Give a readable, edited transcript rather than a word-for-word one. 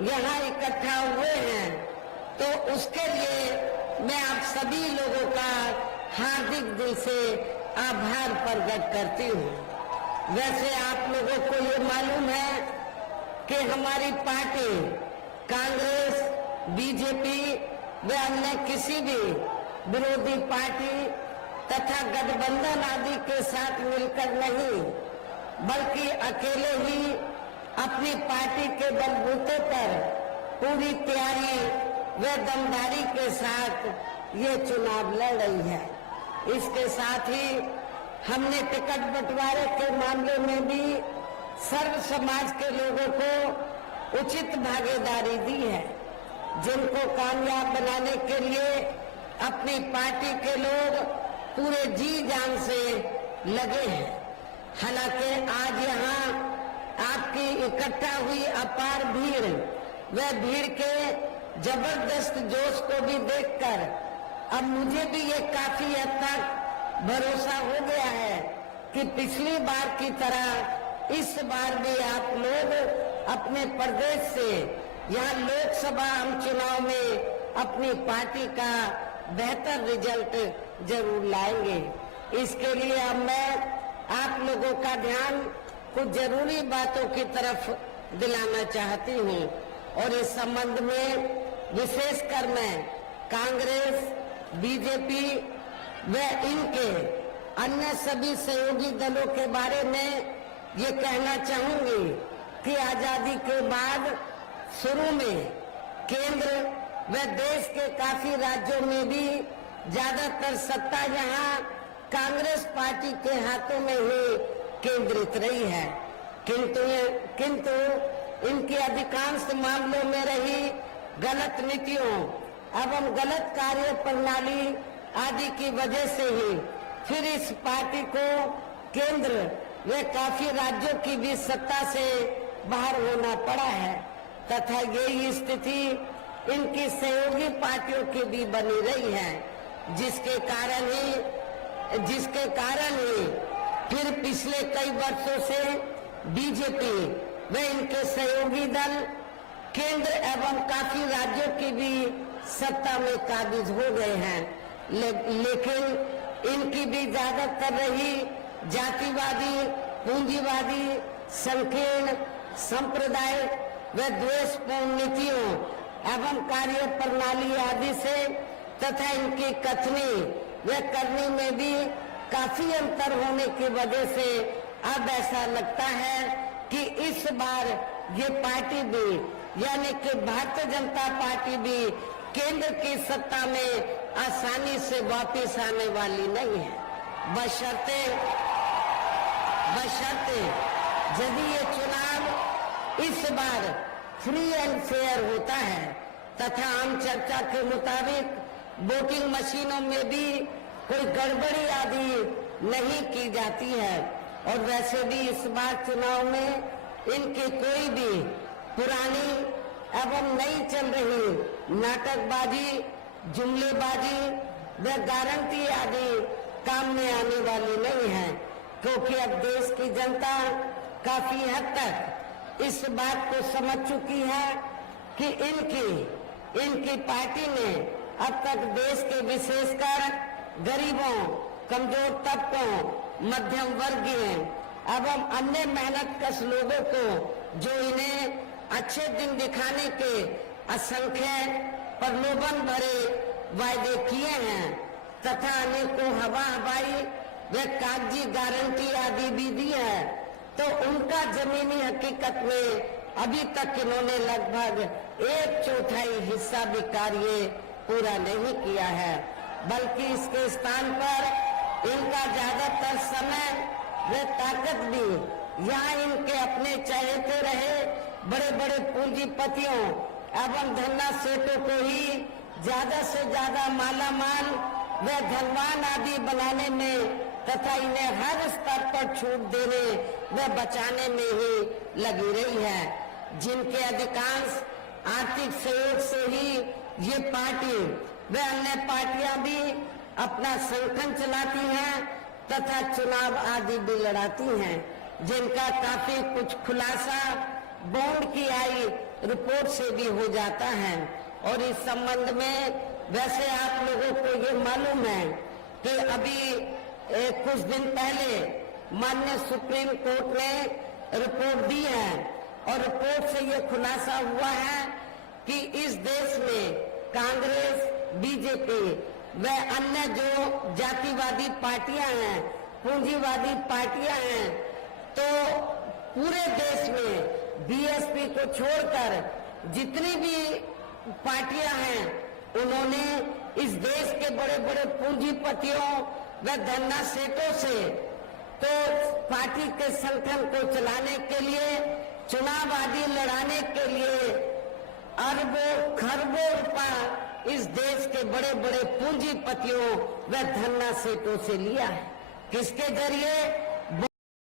यहाँ इकट्ठा हुए हैं, तो उसके लिए मैं आप सभी लोगों का हार्दिक दिल से आभार प्रकट करती हूँ। वैसे आप लोगों को ये मालूम है कि हमारी पार्टी कांग्रेस, बीजेपी व अन्य किसी भी विरोधी पार्टी तथा गठबंधन आदि के साथ मिलकर नहीं, बल्कि अकेले ही अपनी पार्टी के बलबूते पर पूरी तैयारी व दमदारी के साथ ये चुनाव लड़ रही है। इसके साथ ही हमने टिकट बंटवारे के मामले में भी सर्व समाज के लोगों को उचित भागीदारी दी है, जिनको कामयाब बनाने के लिए अपनी पार्टी के लोग पूरे जी जान से लगे हैं। हालांकि आज यहाँ आपकी इकट्ठा हुई अपार भीड़ व भीड़ के जबरदस्त जोश को भी देखकर अब मुझे भी ये काफी हद तक भरोसा हो गया है कि पिछली बार की तरह इस बार भी आप लोग अपने प्रदेश से यहाँ लोकसभा आम चुनाव में अपनी पार्टी का बेहतर रिजल्ट जरूर लाएंगे। इसके लिए अब मैं आप लोगों का ध्यान कुछ जरूरी बातों की तरफ दिलाना चाहती हूँ और इस संबंध में विशेषकर मैं कांग्रेस, बीजेपी व इनके अन्य सभी सहयोगी दलों के बारे में ये कहना चाहूंगी कि आजादी के बाद शुरू में केंद्र व देश के काफी राज्यों में भी ज्यादातर सत्ता यहाँ कांग्रेस पार्टी के हाथों में ही केंद्रित रही है, किंतु इनकी अधिकांश मामलों में रही गलत नीतियों एवं गलत कार्य प्रणाली आदि की वजह से ही फिर इस पार्टी को केंद्र व काफी राज्यों की भी सत्ता से बाहर होना पड़ा है तथा यही स्थिति इनकी सहयोगी पार्टियों की भी बनी रही है, जिसके कारण ही फिर पिछले कई वर्षों से बीजेपी व इनके सहयोगी दल केंद्र एवं काफी राज्यों की भी सत्ता में काबिज हो गए हैं, लेकिन इनकी भी ज्यादातर रही जातिवादी, पूंजीवादी, संकीर्ण, सांप्रदायिक व द्वेषपूर्ण नीतियों एवं कार्य प्रणाली आदि से तथा इनकी कथनी व करनी में भी काफी अंतर होने की वजह से अब ऐसा लगता है कि इस बार ये पार्टी भी यानी कि भारतीय जनता पार्टी भी केंद्र की सत्ता में आसानी से वापस आने वाली नहीं है, बशर्ते यदि ये चुनाव इस बार फ्री एंड फेयर होता है तथा आम चर्चा के मुताबिक वोटिंग मशीनों में भी कोई गड़बड़ी आदि नहीं की जाती है। और वैसे भी इस बार चुनाव में इनकी कोई भी पुरानी एवं नई चल रही नाटकबाजी, जुमलेबाजी व गारंटी आदि काम में आने वाली नहीं है, क्योंकि अब देश की जनता काफी हद तक इस बात को समझ चुकी है कि इनकी पार्टी ने अब तक देश के विशेषकर गरीबों, कमजोर तबकों, मध्यम वर्गीय एवं अन्य मेहनतकश लोगों को जो इन्हें अच्छे दिन दिखाने के असंख्य प्रलोभन भरे वायदे किए हैं तथा अनेकों हवाई व कागजी गारंटी आदि भी दी है, तो उनका जमीनी हकीकत में अभी तक इन्होंने लगभग 1/4 हिस्सा भी कार्य पूरा नहीं किया है, बल्कि इसके स्थान पर इनका ज्यादातर समय व ताकत भी यहाँ इनके अपने चाहते रहे बड़े बड़े पूंजीपतियों एवं धन्ना सेठों को ही ज्यादा से ज्यादा मालामाल व धनवान आदि बनाने में तथा इन्हें हर स्तर पर छूट देने व बचाने में ही लगी रही है, जिनके अधिकांश आर्थिक सहयोग से ही ये पार्टी व अन्य पार्टियां भी अपना संगठन चलाती हैं तथा चुनाव आदि भी लड़ाती हैं, जिनका काफी कुछ खुलासा बॉन्ड की आई रिपोर्ट से भी हो जाता है। और इस संबंध में वैसे आप लोगों को ये मालूम है कि अभी कुछ दिन पहले माननीय सुप्रीम कोर्ट ने रिपोर्ट दी है और रिपोर्ट से ये खुलासा हुआ है कि इस देश में कांग्रेस, बीजेपी व अन्य जो जातिवादी पार्टियां हैं, पूंजीवादी पार्टियां हैं, तो पूरे देश में बीएसपी को छोड़कर जितनी भी पार्टियां हैं उन्होंने इस देश के बड़े बड़े पूंजीपतियों व धन्ना सेठों से तो पार्टी के संगठन को चलाने के लिए, चुनाव आदि लड़ाने के लिए अरबों खरबों रुपया इस देश के बड़े बड़े पूंजीपतियों व धन्ना सेठों से लिया है। किसके जरिए?